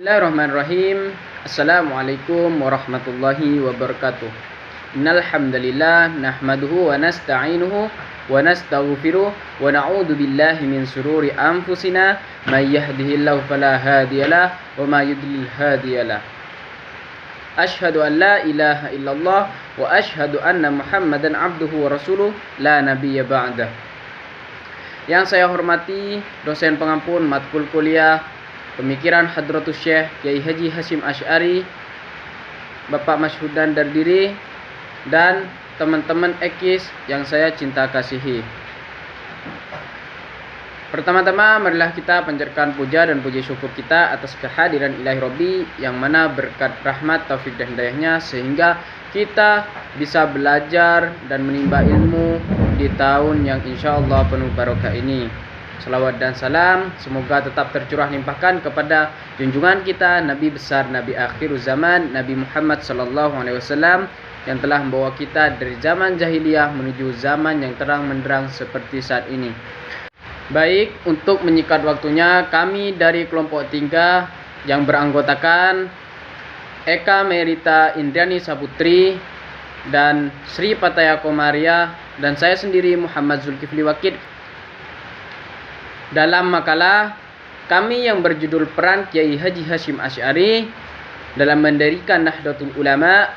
Bismillahirrahmanirrahim. Assalamualaikum warahmatullahi wabarakatuh. Innal hamdalillah nahmaduhu wa nasta'inuhu wa nastaghfiruh wa na'udzu billahi min shururi anfusina may yahdihillahu fala hadiyalah wa may yudlil hadiyalah. Asyhadu an la ilaha illallah wa asyhadu anna Muhammadan abduhu wa rasuluh la nabiyya ba'dah. Yang saya hormati dosen pengampun matkul kuliah Pemikiran Hadratus Syekh Kiai Haji Hasyim Asy'ari, Bapak Masyhudan Dardiri, dan teman-teman ekis yang saya cinta kasihi. Pertama-tama marilah kita panjatkan puja dan puji syukur kita atas kehadiran Ilahi Robbi yang mana berkat rahmat taufik dan hidayahnya sehingga kita bisa belajar dan menimba ilmu di tahun yang insyaallah penuh barokah ini. Salawat dan salam semoga tetap tercurah limpahkan kepada junjungan kita Nabi besar, Nabi akhir zaman, Nabi Muhammad SAW yang telah membawa kita dari zaman jahiliyah menuju zaman yang terang menderang seperti saat ini. Baik, untuk menyikat waktunya, kami dari kelompok 3 yang beranggotakan Eka Merita Indriani Saputri dan Sri Pataya Komaria dan saya sendiri Muhammad Zulkifli Wakid. Dalam makalah kami yang berjudul Peran Kiai Haji Hasyim Asy'ari dalam mendirikan Nahdlatul Ulama,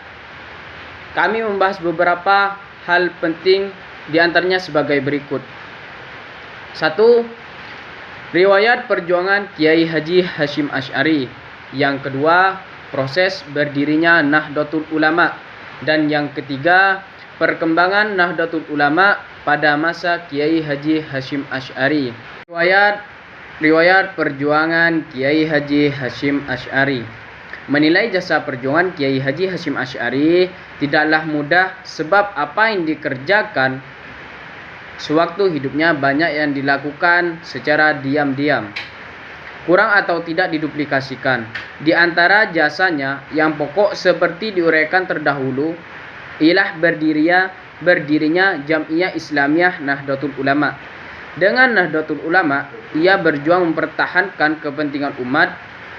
kami membahas beberapa hal penting di antaranya sebagai berikut. 1. Riwayat perjuangan Kiai Haji Hasyim Asy'ari. Yang kedua, proses berdirinya Nahdlatul Ulama. Dan yang ketiga, perkembangan Nahdlatul Ulama pada masa Kiai Haji Hasyim Asy'ari. Riwayat perjuangan Kiai Haji Hasyim Asy'ari. Menilai jasa perjuangan Kiai Haji Hasyim Asy'ari tidaklah mudah sebab apa yang dikerjakan sewaktu hidupnya banyak yang dilakukan secara diam-diam, kurang atau tidak diduplikasikan. Di antara jasanya yang pokok seperti diuraikan terdahulu ialah berdirinya Jam'iyah Islamiyah Nahdlatul Ulama. Dengan Nahdlatul Ulama, ia berjuang mempertahankan kepentingan umat,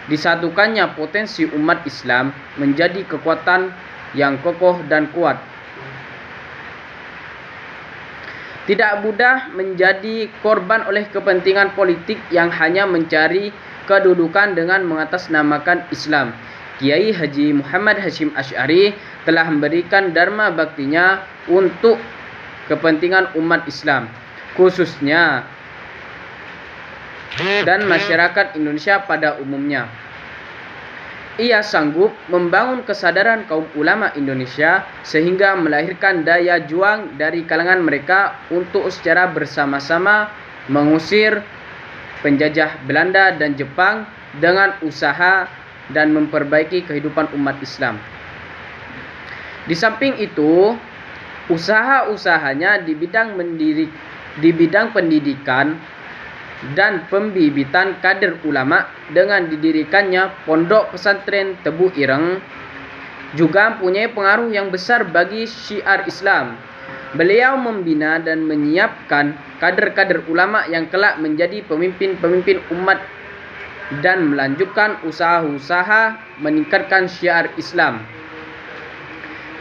disatukannya potensi umat Islam menjadi kekuatan yang kokoh dan kuat. Tidak mudah menjadi korban oleh kepentingan politik yang hanya mencari kedudukan dengan mengatasnamakan Islam. Kiai Haji Muhammad Hasyim Asy'ari telah memberikan dharma baktinya untuk kepentingan umat Islam, khususnya dan masyarakat Indonesia pada umumnya. Ia sanggup membangun kesadaran kaum ulama Indonesia sehingga melahirkan daya juang dari kalangan mereka untuk secara bersama-sama mengusir penjajah Belanda dan Jepang dengan usaha dan memperbaiki kehidupan umat Islam. Di samping itu, usaha-usahanya di bidang pendidikan dan pembibitan kader ulama dengan didirikannya Pondok Pesantren Tebu Ireng juga mempunyai pengaruh yang besar bagi syiar Islam. Beliau membina dan menyiapkan kader-kader ulama yang kelak menjadi pemimpin-pemimpin umat dan melanjutkan usaha-usaha meningkatkan syiar Islam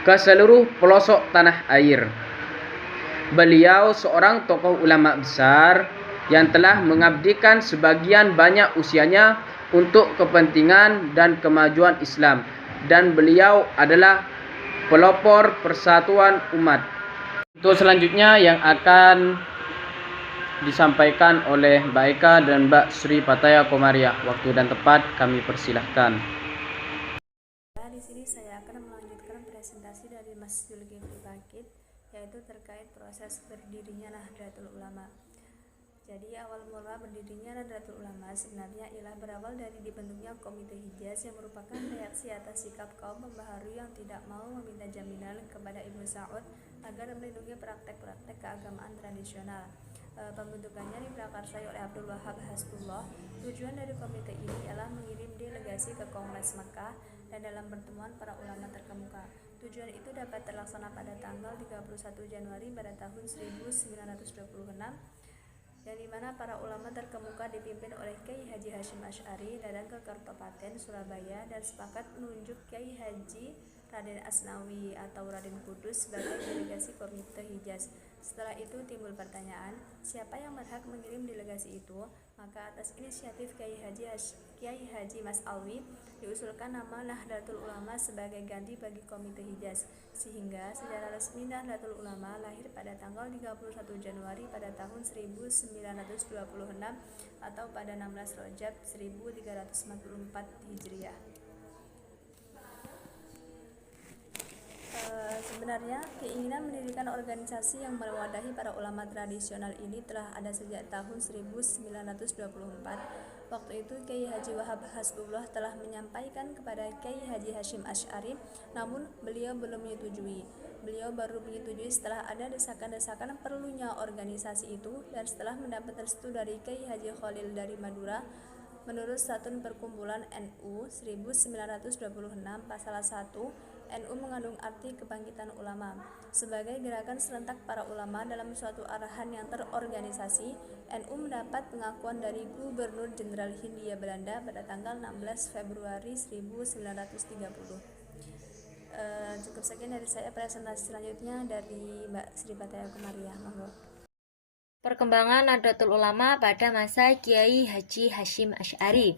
ke seluruh pelosok tanah air. Beliau seorang tokoh ulama besar yang telah mengabdikan sebagian banyak usianya untuk kepentingan dan kemajuan Islam, dan beliau adalah pelopor persatuan umat. Untuk selanjutnya yang akan disampaikan oleh Mbak Eka dan Mbak Sri Pataya Komaria. Waktu dan tempat kami persilahkan. Di sini saya akan melanjutkan presentasi dari Mas Zulkifli Wakid, yaitu terkait proses berdirinya Nahdlatul Ulama. Jadi awal mula berdirinya Nahdlatul Ulama sebenarnya ialah berawal dari dibentuknya Komite Hijaz yang merupakan reaksi atas sikap kaum pembaharui yang tidak mau meminta jaminan kepada Ibnu Saud agar melindungi praktek-praktek keagamaan tradisional. Pembentukannya diprakarsai oleh Abdul Wahab Hasbullah. Tujuan dari komite ini ialah mengirim delegasi ke Kongres Makkah dan dalam pertemuan para ulama terkemuka. Tujuan itu dapat terlaksana pada tanggal 31 Januari pada tahun 1926 yang dimana para ulama terkemuka dipimpin oleh Kiai Haji Hasyim Asy'ari datang ke Kertopaten, Surabaya dan sepakat menunjuk Kiai Haji Raden Asnawi atau Raden Kudus sebagai delegasi Komite Hijaz. Setelah itu timbul pertanyaan, siapa yang berhak mengirim delegasi itu? Maka atas inisiatif Kiai Haji Mas Alwi diusulkan nama Nahdlatul Ulama sebagai ganti bagi Komite Hijaz, sehingga secara resmi Nahdlatul Ulama lahir pada tanggal 31 Januari pada tahun 1926 atau pada 16 Rajab 1344 Hijriah. Sebenarnya keinginan mendirikan organisasi yang mewadahi para ulama tradisional ini telah ada sejak tahun 1924. Waktu itu Kiai Haji Wahab Hasbullah telah menyampaikan kepada Kiai Haji Hasyim Asy'ari, namun beliau belum menyetujui. Beliau baru menyetujui setelah ada desakan-desakan perlunya organisasi itu dan setelah mendapat restu dari Kiai Haji Khalil dari Madura. Menurut Statut Perkumpulan NU 1926 pasal 1, NU mengandung arti kebangkitan ulama. Sebagai gerakan serentak para ulama dalam suatu arahan yang terorganisasi, NU mendapat pengakuan dari Gubernur Jenderal Hindia Belanda pada tanggal 16 Februari 1930. Cukup sekian dari saya. Presentasi selanjutnya dari Mbak Sri Bataya Kumaria. Monggo. Perkembangan Nahdlatul Ulama pada masa Kiai Haji Hasyim Asy'ari.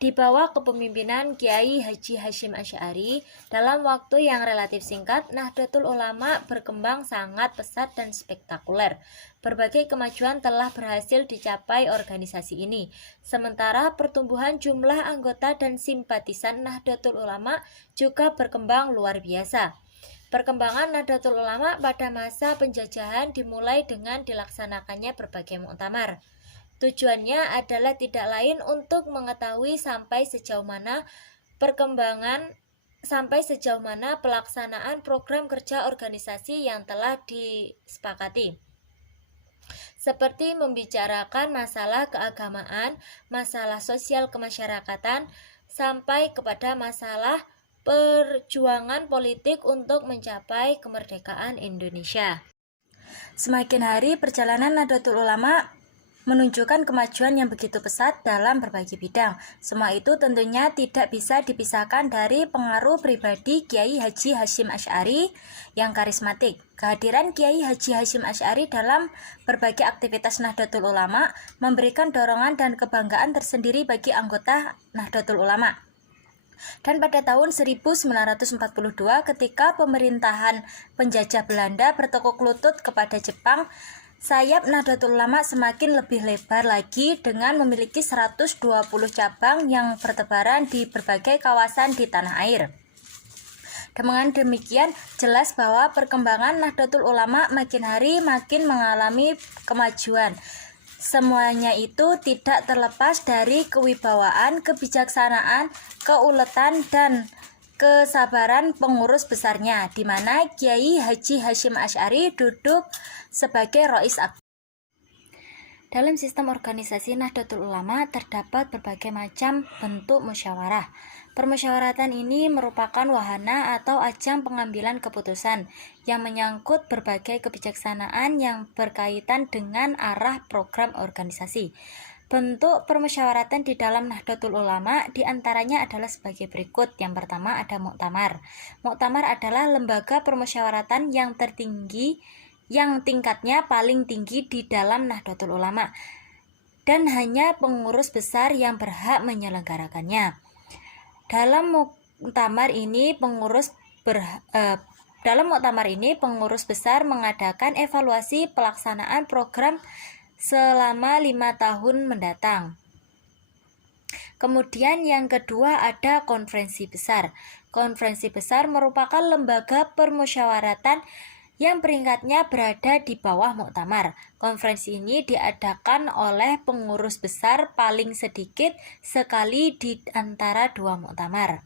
Di bawah kepemimpinan Kiai Haji Hasyim Asy'ari, dalam waktu yang relatif singkat, Nahdlatul Ulama berkembang sangat pesat dan spektakuler. Berbagai kemajuan telah berhasil dicapai organisasi ini. Sementara pertumbuhan jumlah anggota dan simpatisan Nahdlatul Ulama juga berkembang luar biasa. Perkembangan Nahdlatul Ulama pada masa penjajahan dimulai dengan dilaksanakannya berbagai muktamar. Tujuannya adalah tidak lain untuk mengetahui sampai sejauh mana pelaksanaan program kerja organisasi yang telah disepakati. Seperti membicarakan masalah keagamaan, masalah sosial kemasyarakatan, sampai kepada masalah perjuangan politik untuk mencapai kemerdekaan Indonesia. Semakin hari perjalanan Nahdlatul Ulama menunjukkan kemajuan yang begitu pesat dalam berbagai bidang. Semua itu tentunya tidak bisa dipisahkan dari pengaruh pribadi Kiai Haji Hasyim Asy'ari yang karismatik. Kehadiran Kiai Haji Hasyim Asy'ari dalam berbagai aktivitas Nahdlatul Ulama memberikan dorongan dan kebanggaan tersendiri bagi anggota Nahdlatul Ulama. Dan pada tahun 1942 ketika pemerintahan penjajah Belanda bertekuk lutut kepada Jepang, sayap Nahdlatul Ulama semakin lebih lebar lagi dengan memiliki 120 cabang yang bertebaran di berbagai kawasan di tanah air. Dengan demikian, jelas bahwa perkembangan Nahdlatul Ulama makin hari makin mengalami kemajuan. Semuanya itu tidak terlepas dari kewibawaan, kebijaksanaan, keuletan, dan kesabaran pengurus besarnya, di mana Kiai Haji Hasyim Asy'ari duduk sebagai Rais Akbar. Dalam sistem organisasi Nahdlatul Ulama terdapat berbagai macam bentuk musyawarah. Permusyawaratan ini merupakan wahana atau ajang pengambilan keputusan yang menyangkut berbagai kebijaksanaan yang berkaitan dengan arah program organisasi. Bentuk permusyawaratan di dalam Nahdlatul Ulama diantaranya adalah sebagai berikut. Yang pertama ada muktamar. Muktamar adalah lembaga permusyawaratan yang tertinggi, yang tingkatnya paling tinggi di dalam Nahdlatul Ulama, dan hanya pengurus besar yang berhak menyelenggarakannya. Dalam muktamar ini pengurus besar mengadakan evaluasi pelaksanaan program selama 5 tahun mendatang. Kemudian yang kedua ada konferensi besar. Konferensi besar merupakan lembaga permusyawaratan yang peringkatnya berada di bawah muktamar. Konferensi ini diadakan oleh pengurus besar paling sedikit sekali di antara 2 muktamar.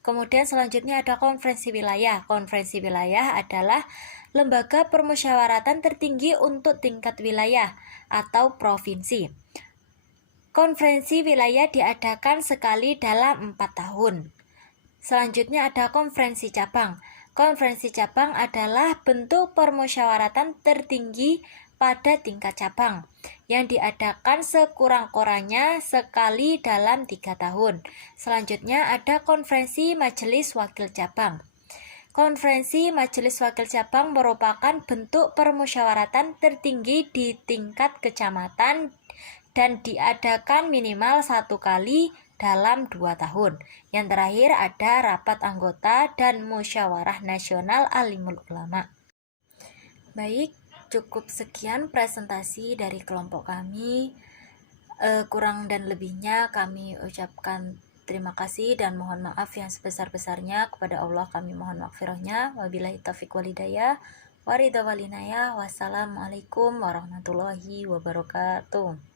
Kemudian selanjutnya ada konferensi wilayah. Konferensi wilayah adalah lembaga permusyawaratan tertinggi untuk tingkat wilayah atau provinsi. Konferensi wilayah diadakan sekali dalam 4 tahun. Selanjutnya ada konferensi cabang. Konferensi cabang adalah bentuk permusyawaratan tertinggi pada tingkat cabang yang diadakan sekurang-kurangnya sekali dalam 3 tahun. Selanjutnya ada konferensi majelis wakil cabang. Konferensi majelis wakil cabang merupakan bentuk permusyawaratan tertinggi di tingkat kecamatan dan diadakan minimal 1 kali dalam 2 tahun. Yang terakhir ada rapat anggota dan musyawarah nasional alimul ulama. Baik, cukup sekian presentasi dari kelompok kami. Kurang dan lebihnya kami ucapkan terima kasih dan mohon maaf yang sebesar-besarnya. Kepada Allah kami mohon maghfirahnya. Wabillahi taufiq walhidayah. Waridha walinayah. Wassalamualaikum warahmatullahi wabarakatuh.